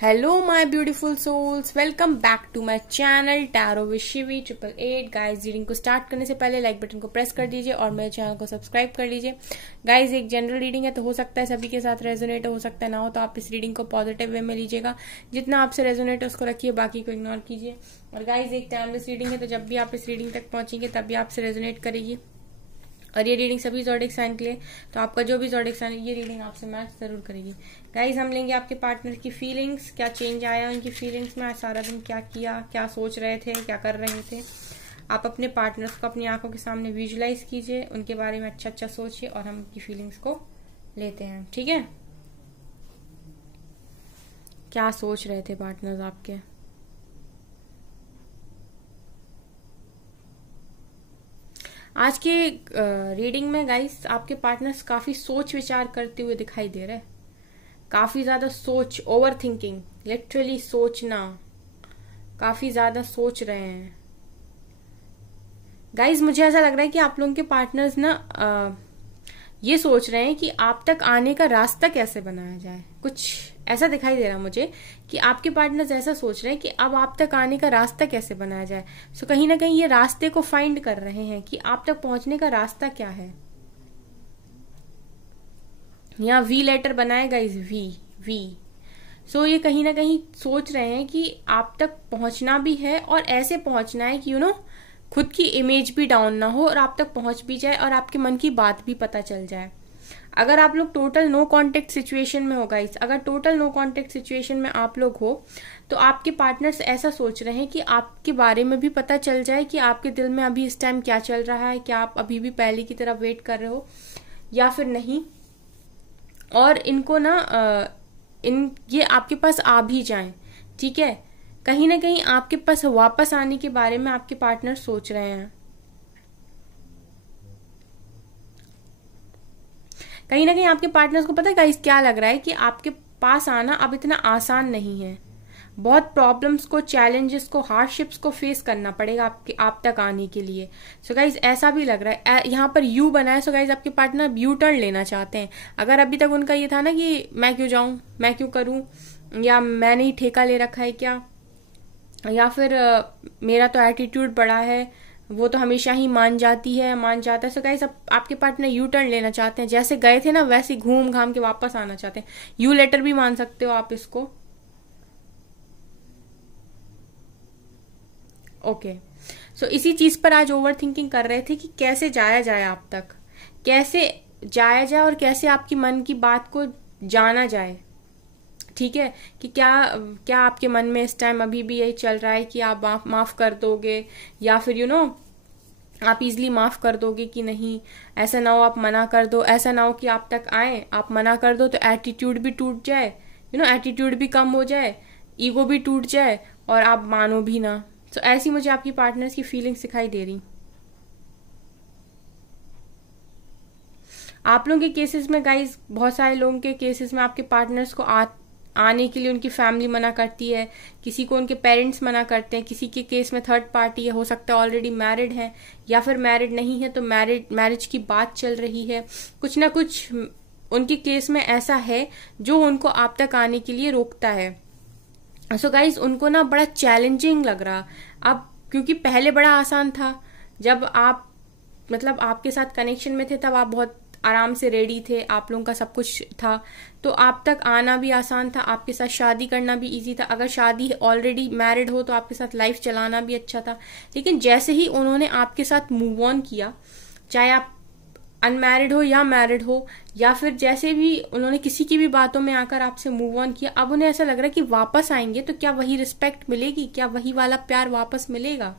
Hello my beautiful souls, welcome back to my channel tarot with Shivi 888। Guys, reading को start करने से पहले like button को press कर दीजिए और मेरे चैनल को सब्सक्राइब कर लीजिए। गाइस, एक जनरल रीडिंग है तो हो सकता है सभी के साथ रेजोनेट हो सकता है ना हो, तो आप इस रीडिंग को पॉजिटिव वे में लीजिएगा। जितना आपसे रेजोनेट है उसको रखिए, बाकी को इग्नोर कीजिए। और गाइस, एक टाइमलेस रीडिंग है तो जब भी आप इस रीडिंग तक पहुंचेंगे तब भी आपसे रेजोनेट करेगी। और ये रीडिंग सभी ज़ोडिएक साइन के लिए, तो आपका जो भी ज़ोडिएक साइन ये रीडिंग आपसे मैच जरूर करेगी। गाइज, हम लेंगे आपके पार्टनर की फीलिंग्स, क्या चेंज आया उनकी फीलिंग्स में, आज सारा दिन क्या किया, क्या सोच रहे थे, क्या कर रहे थे। आप अपने पार्टनर्स को अपनी आंखों के सामने विजुलाइज कीजिए, उनके बारे में अच्छा अच्छा सोचिए और हम उनकी फीलिंग्स को लेते हैं। ठीक है, क्या सोच रहे थे पार्टनर्स आपके। आज के रीडिंग में गाइस आपके पार्टनर्स काफी सोच विचार करते हुए दिखाई दे रहे हैं। काफी ज्यादा सोच, ओवर थिंकिंग, लिटरली सोचना, काफी ज्यादा सोच रहे हैं। गाइस, मुझे ऐसा लग रहा है कि आप लोगों के पार्टनर्स ना ये सोच रहे हैं कि आप तक आने का रास्ता कैसे बनाया जाए। कुछ ऐसा दिखाई दे रहा मुझे कि आपके पार्टनर्स ऐसा सोच रहे हैं कि अब आप तक आने का रास्ता कैसे बनाया जाए। सो कहीं ना कहीं ये रास्ते को फाइंड कर रहे हैं कि आप तक पहुंचने का रास्ता क्या है। यहाँ वी लेटर बनाएगा इस वी। सो ये कहीं ना कहीं सोच रहे हैं कि आप तक पहुंचना भी है और ऐसे पहुंचना है कि खुद की इमेज भी डाउन ना हो और आप तक पहुंच भी जाए और आपके मन की बात भी पता चल जाए। अगर आप लोग टोटल नो कांटेक्ट सिचुएशन में हो गाइस, अगर टोटल नो कांटेक्ट सिचुएशन में आप लोग हो तो आपके पार्टनर्स ऐसा सोच रहे हैं कि आपके बारे में भी पता चल जाए कि आपके दिल में अभी इस टाइम क्या चल रहा है, क्या आप अभी भी पहले की तरह वेट कर रहे हो या फिर नहीं। और इनको ना ये आपके पास आ भी जाएं। ठीक है, कहीं ना कहीं आपके पास वापस आने के बारे में आपके पार्टनर सोच रहे हैं। कहीं ना कहीं आपके पार्टनर्स को पता है गाइस क्या लग रहा है कि आपके पास आना अब इतना आसान नहीं है। बहुत प्रॉब्लम्स को, चैलेंजेस को, हार्डशिप्स को फेस करना पड़ेगा आप तक आने के लिए। सो गाइज, ऐसा भी लग रहा है। यहाँ पर यू बना है, सो गाइज आपके पार्टनर यू टर्न लेना चाहते हैं। अगर अभी तक उनका ये था ना कि मैं क्यों जाऊं, मैं क्यों करूं, या मैंने ही ठेका ले रखा है क्या, या फिर मेरा तो एटीट्यूड बड़ा है, वो तो हमेशा ही मान जाती है, मान जाता है। सो गाइस, आपके पार्टनर यू टर्न लेना चाहते हैं। जैसे गए थे ना वैसे घूम घाम के वापस आना चाहते हैं। यू लेटर भी मान सकते हो आप इसको। ओके, सो इसी चीज पर आज ओवर थिंकिंग कर रहे थे कि कैसे जाया जाए आप तक, कैसे जाया जाए और कैसे आपकी मन की बात को जाना जाए। ठीक है, कि क्या क्या आपके मन में इस टाइम अभी भी यही चल रहा है कि आप माफ कर दोगे या फिर आप इजिली माफ कर दोगे कि नहीं। ऐसा ना हो आप मना कर दो, ऐसा ना हो कि आप तक आए आप मना कर दो तो एटीट्यूड भी टूट जाए, एटीट्यूड भी कम हो जाए, ईगो भी टूट जाए और आप मानो भी ना। तो ऐसी मुझे आपकी पार्टनर्स की फीलिंग्स दिखाई दे रही। आप लोगों के केसेस में गाइज, बहुत सारे लोगों के केसेस में आपके पार्टनर्स को आने के लिए उनकी फैमिली मना करती है, किसी को उनके पेरेंट्स मना करते हैं, किसी के केस में थर्ड पार्टी है, हो सकता है ऑलरेडी मैरिड है या फिर मैरिड नहीं है तो मैरिज की बात चल रही है। कुछ ना कुछ उनके केस में ऐसा है जो उनको आप तक आने के लिए रोकता है। सो गाइज, उनको ना बड़ा चैलेंजिंग लग रहा अब, क्योंकि पहले बड़ा आसान था। जब आप आपके साथ कनेक्शन में थे तब आप बहुत आराम से रेडी थे, आप लोगों का सब कुछ था, तो आप तक आना भी आसान था, आपके साथ शादी करना भी इजी था। अगर शादी ऑलरेडी मैरिड हो तो आपके साथ लाइफ चलाना भी अच्छा था। लेकिन जैसे ही उन्होंने आपके साथ मूव ऑन किया, चाहे आप अनमैरिड हो या मैरिड हो, या फिर जैसे भी उन्होंने किसी की भी बातों में आकर आपसे मूव ऑन किया, अब उन्हें ऐसा लग रहा है कि वापस आएंगे तो क्या वही रिस्पेक्ट मिलेगी, क्या वही वाला प्यार वापस मिलेगा,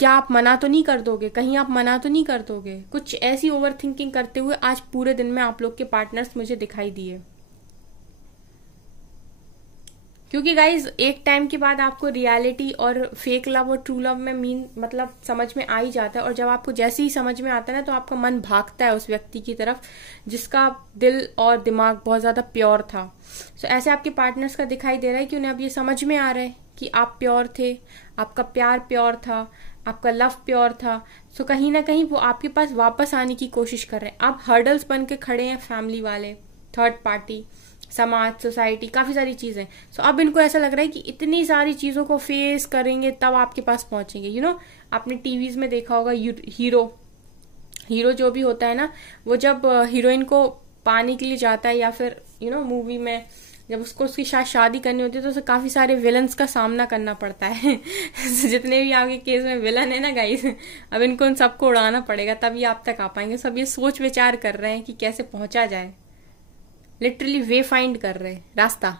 क्या आप मना तो नहीं कर दोगे, कहीं आप मना तो नहीं कर दोगे। कुछ ऐसी ओवर थिंकिंग करते हुए आज पूरे दिन में आप लोग के पार्टनर्स मुझे दिखाई दिए। क्योंकि गाइज, एक टाइम के बाद आपको रियलिटी और फेक लव और ट्रू लव में समझ में आ ही जाता है। और जब आपको जैसे ही समझ में आता है ना तो आपका मन भागता है उस व्यक्ति की तरफ जिसका दिल और दिमाग बहुत ज्यादा प्योर था। सो ऐसे आपके पार्टनर्स का दिखाई दे रहा है कि उन्हें अब ये समझ में आ रहा है कि आप प्योर थे, आपका प्यार प्योर था, आपका लव प्योर था। सो कहीं ना कहीं वो आपके पास वापस आने की कोशिश कर रहे हैं। अब हर्डल्स बन के खड़े हैं फैमिली वाले, थर्ड पार्टी, समाज, सोसाइटी, काफी सारी चीजें। सो अब इनको ऐसा लग रहा है कि इतनी सारी चीजों को फेस करेंगे तब आपके पास पहुंचेंगे। आपने टीवीज में देखा होगा, हीरो जो भी होता है ना, वो जब हीरोइन को पाने के लिए जाता है, या फिर मूवी में जब उसको उसकी शादी करनी होती है, तो उसे काफी सारे विलन्स का सामना करना पड़ता है। जितने भी आपके केस में विलन है ना गाइस, अब इनको उन सबको उड़ाना पड़ेगा तभी आप तक आ पाएंगे। सब ये सोच विचार कर रहे हैं कि कैसे पहुंचा जाए, लिटरली वे फाइंड कर रहे हैं, रास्ता।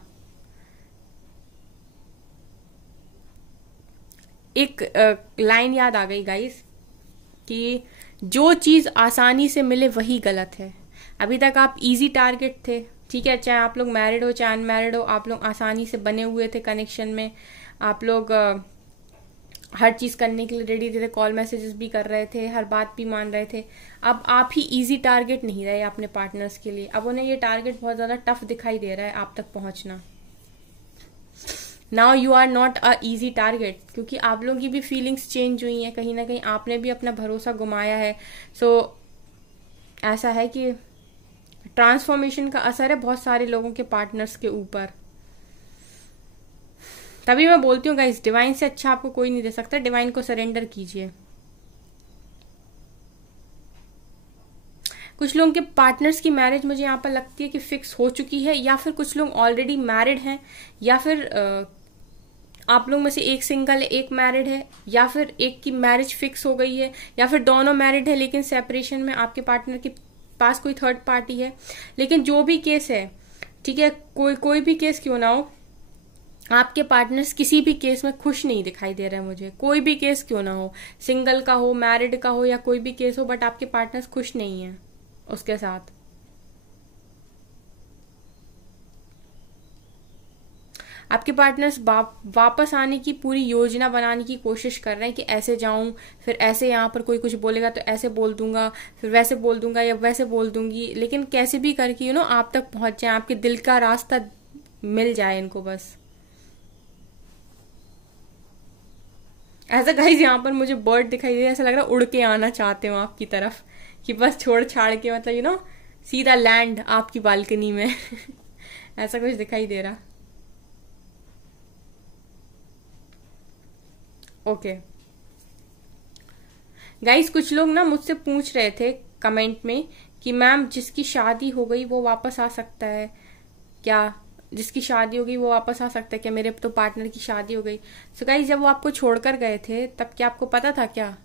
एक लाइन याद आ गई गाइस कि जो चीज आसानी से मिले वही गलत है। अभी तक आप इजी टारगेट थे, ठीक है, चाहे आप लोग मैरिड हो चाहे अनमैरिड हो, आप लोग आसानी से बने हुए थे कनेक्शन में, आप लोग हर चीज करने के लिए रेडी थे, कॉल मैसेजेस भी कर रहे थे, हर बात भी मान रहे थे। अब आप ही इजी टारगेट नहीं रहे अपने पार्टनर्स के लिए, अब उन्हें ये टारगेट बहुत ज्यादा टफ दिखाई दे रहा है आप तक पहुंचना। Now you are not a easy target, क्योंकि आप लोगों की भी फीलिंग्स चेंज हुई हैं, कहीं ना कहीं आपने भी अपना भरोसा गुमाया है। सो ऐसा है कि ट्रांसफॉर्मेशन का असर है बहुत सारे लोगों के पार्टनर्स के ऊपर। तभी मैं बोलती हूँ गाइस, डिवाइन से अच्छा आपको कोई नहीं दे सकता, डिवाइन को सरेंडर कीजिए। कुछ लोगों के पार्टनर्स की मैरिज मुझे यहाँ पर लगती है कि फिक्स हो चुकी है, या फिर कुछ लोग ऑलरेडी मैरिड हैं, या फिर आप लोग में से एक सिंगल है, एक मैरिड है, या फिर एक की मैरिज फिक्स हो गई है, या फिर दोनों मैरिड है लेकिन सेपरेशन में आपके पार्टनर के पास कोई थर्ड पार्टी है। लेकिन जो भी केस है, ठीक है, कोई भी केस क्यों ना हो, आपके पार्टनर्स किसी भी केस में खुश नहीं दिखाई दे रहे हैं मुझे। कोई भी केस क्यों ना हो, सिंगल का हो, मैरिड का हो, या कोई भी केस हो, बट आपके पार्टनर्स खुश नहीं है उसके साथ। आपके पार्टनर्स वापस आने की पूरी योजना बनाने की कोशिश कर रहे हैं कि ऐसे जाऊं, फिर ऐसे यहाँ पर कोई कुछ बोलेगा तो ऐसे बोल दूंगा, फिर वैसे बोल दूंगा या वैसे बोल दूंगी, लेकिन कैसे भी करके आप तक पहुंच जाए, आपके दिल का रास्ता मिल जाए इनको बस। ऐसा गाइस यहाँ पर मुझे बर्ड दिखाई दे रहा है, ऐसा लग रहा है उड़ के आना चाहते हो आपकी तरफ, कि बस छोड़ छाड़ के, मतलब सीधा लैंड आपकी बालकनी में। ऐसा कुछ दिखाई दे रहा। ओके गाइस, कुछ लोग ना मुझसे पूछ रहे थे कमेंट में कि मैम जिसकी शादी हो गई वो वापस आ सकता है क्या? जिसकी शादी हो गई वो वापस आ सकता है क्या? मेरे तो पार्टनर की शादी हो गई। सो गाइस, जब वो आपको छोड़कर गए थे तब क्या आपको पता था क्या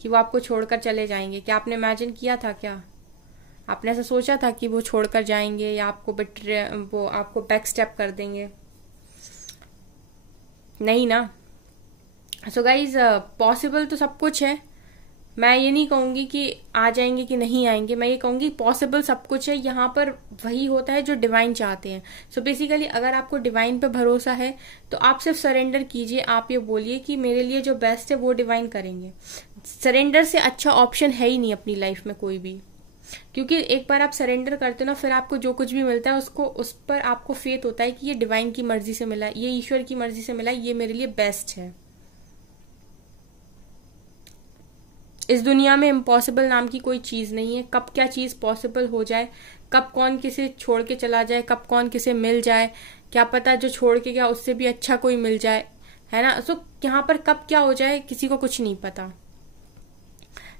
कि वो आपको छोड़कर चले जाएंगे? क्या आपने इमेजिन किया था क्या? आपने ऐसा सोचा था कि वो छोड़कर जाएंगे या वो आपको बैक स्टेप कर देंगे? नहीं ना। सो गाइज, पॉसिबल तो सब कुछ है। मैं ये नहीं कहूंगी कि आ जाएंगे कि नहीं आएंगे, मैं ये कहूंगी पॉसिबल सब कुछ है। यहाँ पर वही होता है जो डिवाइन चाहते हैं। सो बेसिकली अगर आपको डिवाइन पे भरोसा है तो आप सिर्फ सरेंडर कीजिए। आप ये बोलिए कि मेरे लिए जो बेस्ट है वो डिवाइन करेंगे। सरेंडर से अच्छा ऑप्शन है ही नहीं अपनी लाइफ में कोई भी, क्योंकि एक बार आप सरेंडर करते हो ना, फिर आपको जो कुछ भी मिलता है उस पर आपको फेथ होता है कि ये डिवाइन की मर्जी से मिला, ये ईश्वर की मर्जी से मिला, ये मेरे लिए बेस्ट है। इस दुनिया में इम्पॉसिबल नाम की कोई चीज नहीं है। कब क्या चीज पॉसिबल हो जाए, कब कौन किसे छोड़ के चला जाए, कब कौन किसे मिल जाए, क्या पता जो छोड़ के गया उससे भी अच्छा कोई मिल जाए, है ना। सो यहाँ पर कब क्या हो जाए किसी को कुछ नहीं पता।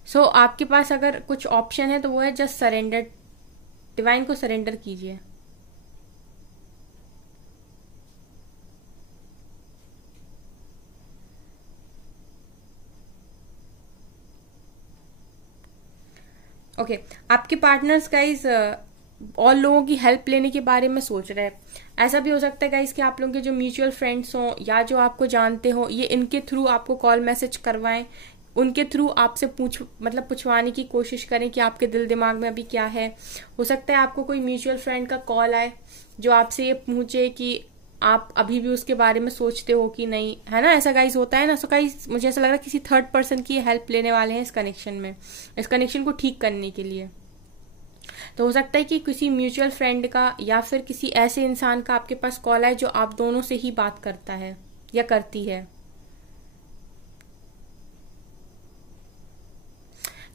सो आपके पास अगर कुछ ऑप्शन है तो वो है जस्ट सरेंडर। डिवाइन को सरेंडर कीजिए। ओके, आपके पार्टनर्स गाइज और लोगों की हेल्प लेने के बारे में सोच रहे हैं। ऐसा भी हो सकता है गाइज कि आप लोगों के जो म्यूचुअल फ्रेंड्स हों या जो आपको जानते हो, ये इनके थ्रू आपको कॉल मैसेज करवाएं, उनके थ्रू आपसे पूछवाने की कोशिश करें कि आपके दिल दिमाग में अभी क्या है। हो सकता है आपको कोई म्यूचुअल फ्रेंड का कॉल आए जो आपसे ये पूछे कि आप अभी भी उसके बारे में सोचते हो कि नहीं, है ना। ऐसा गाइज होता है ना। सो गाइज, मुझे ऐसा लग रहा है किसी थर्ड पर्सन की हेल्प लेने वाले हैं इस कनेक्शन में, इस कनेक्शन को ठीक करने के लिए। तो हो सकता है कि किसी म्यूचुअल फ्रेंड का या फिर किसी ऐसे इंसान का आपके पास कॉल आए जो आप दोनों से ही बात करता है या करती है।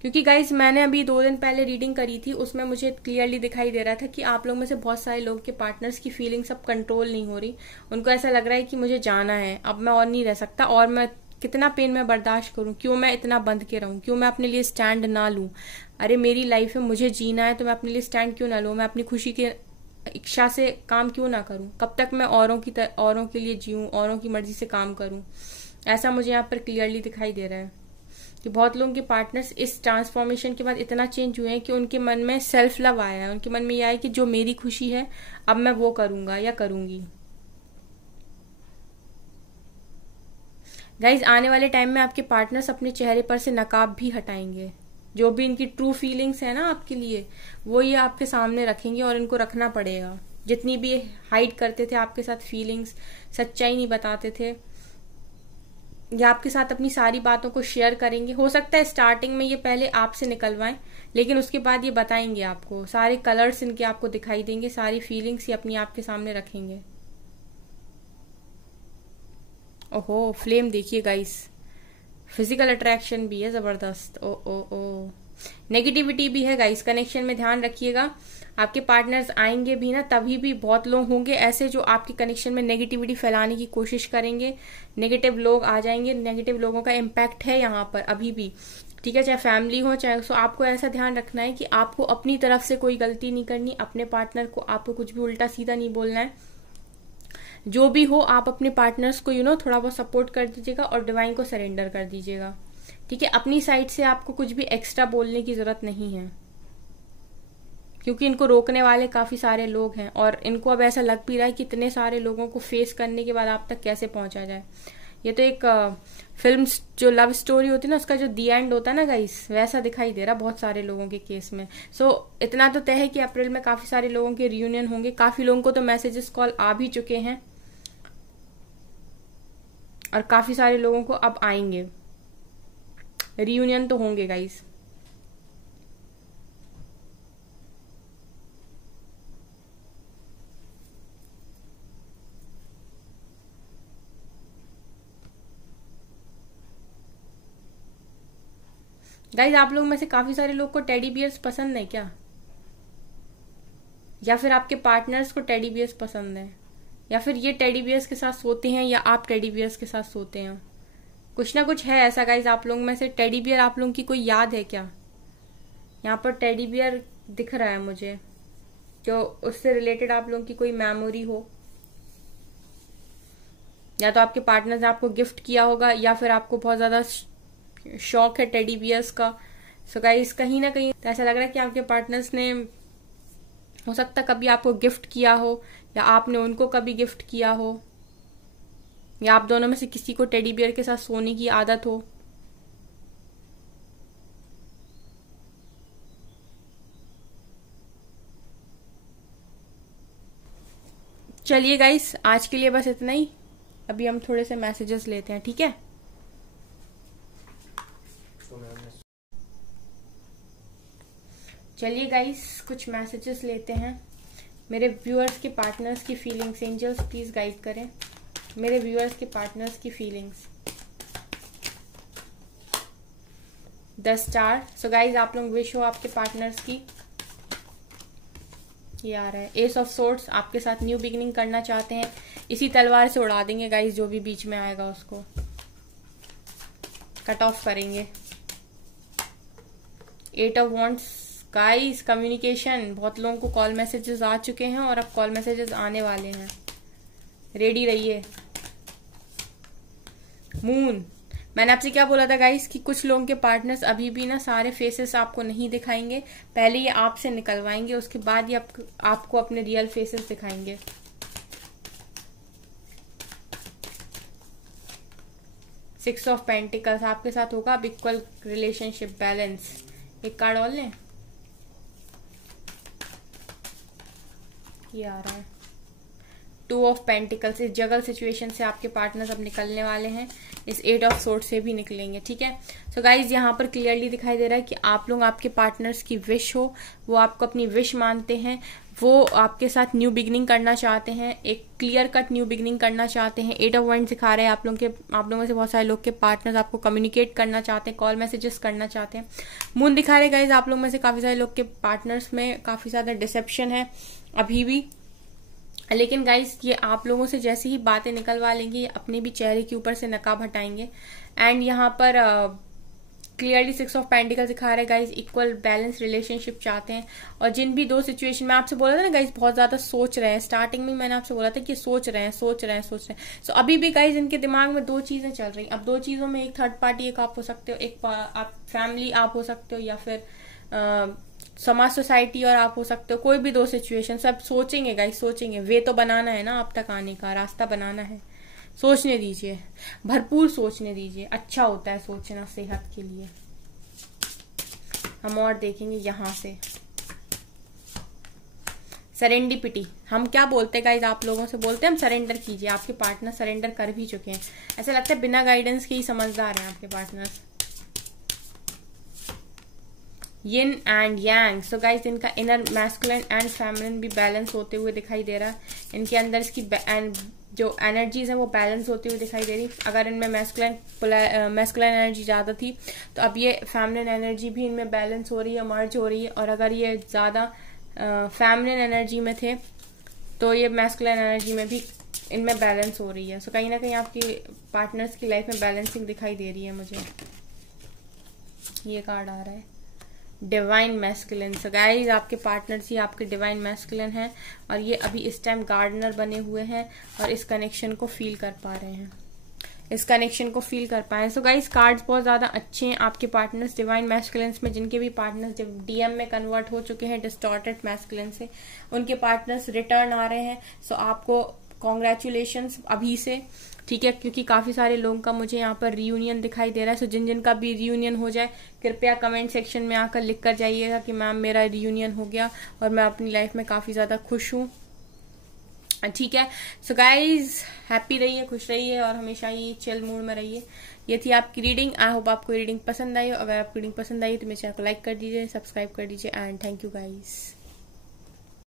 क्योंकि गाइज मैंने अभी 2 दिन पहले रीडिंग करी थी, उसमें मुझे क्लियरली दिखाई दे रहा था कि आप लोग में से बहुत सारे लोग के पार्टनर्स की फीलिंग्स अब कंट्रोल नहीं हो रही। उनको ऐसा लग रहा है कि मुझे जाना है, अब मैं और नहीं रह सकता, और मैं कितना पेन मैं बर्दाश्त करूं, क्यों मैं इतना बंद के रहूं, क्यों मैं अपने लिए स्टैंड ना लूं। अरे मेरी लाइफ में मुझे जीना है तो मैं अपने लिए स्टैंड क्यों ना लूं, मैं अपनी खुशी की इच्छा से काम क्यों ना करूं, कब तक मैं औरों के लिए जीऊं, औरों की मर्जी से काम करूं। ऐसा मुझे यहाँ पर क्लियरली दिखाई दे रहा है कि बहुत लोगों के पार्टनर्स इस ट्रांसफॉर्मेशन के बाद इतना चेंज हुए हैं कि उनके मन में सेल्फ लव आया है, उनके मन में यह आया कि जो मेरी खुशी है अब मैं वो करूंगा या करूंगी। गाइज आने वाले टाइम में आपके पार्टनर्स अपने चेहरे पर से नकाब भी हटाएंगे, जो भी इनकी ट्रू फीलिंग्स है ना आपके लिए, वो ये आपके सामने रखेंगे, और इनको रखना पड़ेगा। जितनी भी हाइड करते थे आपके साथ फीलिंग्स, सच्चाई नहीं बताते थे, या आपके साथ अपनी सारी बातों को शेयर करेंगे। हो सकता है स्टार्टिंग में ये पहले आपसे निकलवाएं, लेकिन उसके बाद ये बताएंगे आपको, सारे कलर्स इनके आपको दिखाई देंगे, सारी फीलिंग्स ये अपनी आपके सामने रखेंगे। ओहो, फ्लेम देखिए गाइस, फिजिकल अट्रैक्शन भी है जबरदस्त। ओ ओ ओ, नेगेटिविटी भी है गाइस, कनेक्शन में ध्यान रखिएगा। आपके पार्टनर्स आएंगे भी ना, तभी भी बहुत लोग होंगे ऐसे जो आपके कनेक्शन में नेगेटिविटी फैलाने की कोशिश करेंगे। नेगेटिव लोग आ जाएंगे, नेगेटिव लोगों का इम्पैक्ट है यहाँ पर अभी भी, ठीक है, चाहे फैमिली हो चाहे। सो आपको ऐसा ध्यान रखना है कि आपको अपनी तरफ से कोई गलती नहीं करनी, अपने पार्टनर को आपको कुछ भी उल्टा सीधा नहीं बोलना है। जो भी हो आप अपने पार्टनर्स को थोड़ा बहुत सपोर्ट कर दीजिएगा और डिवाइन को सरेंडर कर दीजिएगा, ठीक है। अपनी साइड से आपको कुछ भी एक्स्ट्रा बोलने की जरूरत नहीं है, क्योंकि इनको रोकने वाले काफी सारे लोग हैं, और इनको अब ऐसा लग भी रहा है कि इतने सारे लोगों को फेस करने के बाद आप तक कैसे पहुंचा जाए। ये तो एक फिल्म जो लव स्टोरी होती है ना, उसका जो दी एंड होता है ना गाइस, वैसा दिखाई दे रहा बहुत सारे लोगों के केस में। सो इतना तो तय है कि अप्रैल में काफी सारे लोगों के रियूनियन होंगे। काफी लोगों को तो मैसेजेस कॉल आ भी चुके हैं, और काफी सारे लोगों को अब आएंगे, रियूनियन तो होंगे गाइस। गाइज आप लोग में से काफी सारे लोग को टेडी बियर्स पसंद है क्या, या फिर आपके पार्टनर्स को टेडी बियर्स पसंद है, या फिर ये टेडी बियर्स के साथ सोते हैं या आप टेडी बियर्स के साथ सोते हैं। कुछ ना कुछ है ऐसा गाइज आप लोग में से। टेडी बियर आप लोगों की कोई याद है क्या? यहाँ पर टेडी बियर दिख रहा है मुझे, जो उससे रिलेटेड आप लोगों की कोई मेमोरी हो, या तो आपके पार्टनर ने आपको गिफ्ट किया होगा, या फिर आपको बहुत ज्यादा शौक है टेडी बियर्स का। सो गाइस कहीं ना कहीं तो ऐसा लग रहा है कि आपके पार्टनर्स ने हो सकता कभी आपको गिफ्ट किया हो, या आपने उनको कभी गिफ्ट किया हो, या आप दोनों में से किसी को टेडी बियर के साथ सोने की आदत हो। चलिए गाइस आज के लिए बस इतना ही, अभी हम थोड़े से मैसेजेस लेते हैं, ठीक है। चलिए गाइस कुछ मैसेजेस लेते हैं। मेरे व्यूअर्स के पार्टनर्स की फीलिंग्स, एंजल्स प्लीज गाइड करें मेरे व्यूअर्स के पार्टनर्स की फीलिंग्स। 10 स्टार। सो गाइज आप लोग विश हो आपके पार्टनर्स की। ये आ रहा है एस ऑफ सोर्ड्स, आपके साथ न्यू बिगिनिंग करना चाहते हैं। इसी तलवार से उड़ा देंगे गाइज, जो भी बीच में आएगा उसको कट ऑफ करेंगे। 8 ऑफ वॉन्ड्स गाइस, कम्युनिकेशन, बहुत लोगों को कॉल मैसेजेस आ चुके हैं और अब कॉल मैसेजेस आने वाले हैं, रेडी रहिए। मून, मैंने आपसे क्या बोला था गाइस कि कुछ लोगों के पार्टनर्स अभी भी ना सारे फेसेस आपको नहीं दिखाएंगे, पहले ये आपसे निकलवाएंगे, उसके बाद ये आपको अपने रियल फेसेस दिखाएंगे। सिक्स ऑफ पेंटिकल्स, आपके साथ होगा अब इक्वल रिलेशनशिप, बैलेंस। एक कार्ड और लें, ये आ रहा है 2 ऑफ पेंटिकल्स, इस जगल सिचुएशन से आपके पार्टनर्स अब निकलने वाले हैं, इस 8 ऑफ सोर्ड से भी निकलेंगे, ठीक है। सो गाइज यहाँ पर क्लियरली दिखाई दे रहा है कि आप लोग आपके पार्टनर्स की विश हो, वो आपको अपनी विश मानते हैं, वो आपके साथ न्यू बिगिनिंग करना चाहते हैं, एक क्लियर कट न्यू बिगिनिंग करना चाहते हैं। 8 ऑफ वंड सिखा रहे हैं आप लोगों से बहुत सारे लोग के पार्टनर्स आपको कम्युनिकेट करना चाहते हैं, कॉल मैसेजेस करना चाहते हैं। मून दिखा रहे हैं गाइज आप लोग में से काफी सारे लोग के पार्टनर्स में काफी ज्यादा डिसेप्शन है अभी भी, लेकिन गाइज ये आप लोगों से जैसे ही बातें निकलवा लेंगे, अपने भी चेहरे के ऊपर से नकाब हटाएंगे। एंड यहाँ पर क्लियरली 6 ऑफ पेंटिकल्स दिखा रहे हैं गाइज, इक्वल बैलेंस रिलेशनशिप चाहते हैं। और जिन भी 2 सिचुएशन में आपसे बोला था ना गाइज, बहुत ज्यादा सोच रहे हैं, स्टार्टिंग में मैंने आपसे बोला था कि सोच रहे हैं। सो अभी भी गाइज इनके दिमाग में 2 चीजें चल रही। अब 2 चीजों में एक थर्ड पार्टी एक आप हो सकते हो, एक आप फैमिली आप हो सकते हो, या फिर समाज सोसाइटी और आप हो सकते हो, कोई भी 2 सिचुएशन। सब सोचेंगे गाइज, सोचेंगे। वे तो बनाना है ना, अब तक आने का रास्ता बनाना है। सोचने दीजिए, भरपूर सोचने दीजिए, अच्छा होता है सोचना सेहत के लिए। हम और देखेंगे यहां से सरेंडिपिटी, हम क्या बोलते हैं गाइज, आप लोगों से बोलते हैं हम सरेंडर कीजिए। आपके पार्टनर सरेंडर कर भी चुके हैं, ऐसा लगता है बिना गाइडेंस के ही समझदार हैं आपके partners. Yin and yang, so guys इनका इनर मैस्कुलिन एंड फेमिनिन भी बैलेंस होते हुए दिखाई दे रहा है। इनके अंदर इसकी जो एनर्जीज है वो बैलेंस होती हुई दिखाई दे रही। अगर इनमें मैस्कुलिन एनर्जी ज्यादा थी तो अब ये फेमिनिन एनर्जी भी इनमें बैलेंस हो रही है, मर्ज हो रही है। और अगर ये ज्यादा फेमिनिन एनर्जी में थे तो ये मैस्कुलिन एनर्जी में भी इनमें बैलेंस हो रही है। सो कहीं ना कहीं आपकी पार्टनर्स की लाइफ में बैलेंसिंग दिखाई दे रही है मुझे। ये कार्ड आ रहा है डिवाइन मैस्कुलिन। सो गाइज आपके पार्टनर्स ही आपके डिवाइन मैस्कुलिन हैं और ये अभी इस टाइम गार्डनर बने हुए हैं और इस कनेक्शन को फील कर पा रहे हैं, इस कनेक्शन को फील कर पाए। सो गाइज कार्ड्स बहुत ज्यादा अच्छे हैं आपके पार्टनर्स डिवाइन मैस्कुलिन्स में। जिनके भी पार्टनर्स डीएम में कन्वर्ट हो चुके हैं डिस्टॉर्टेड मैस्कुलिन से, उनके पार्टनर्स रिटर्न आ रहे हैं। सो आपको कॉन्ग्रेचुलेशंस अभी से, ठीक है, क्योंकि काफी सारे लोगों का मुझे यहाँ पर रियूनियन दिखाई दे रहा है। सो जिन जिन का भी रियूनियन हो जाए कृपया कमेंट सेक्शन में आकर लिख कर जाइएगा कि मैम मेरा रियूनियन हो गया और मैं अपनी लाइफ में काफी ज्यादा खुश हूँ, ठीक है। सो गाइज हैप्पी रहिए, खुश रहिए और हमेशा ये चिल मूड में रहिए। ये थी आपकी रीडिंग। आई होप आपको रीडिंग पसंद आई हो। अगर आपको रीडिंग पसंद आई तो मेरे चैनल को लाइक कर दीजिए, सब्सक्राइब कर दीजिए एंड थैंक यू गाइज।